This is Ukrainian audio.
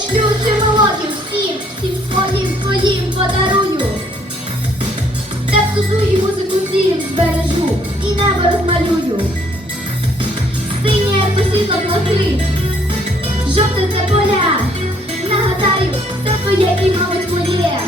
Пришлю цю всім, всім своїм своїм подарую. Теплоту і музику всім збережу і небо розмалюю. Синє посідло плати, жовте це поля. Нагадаю, це твоє і мабуть моє.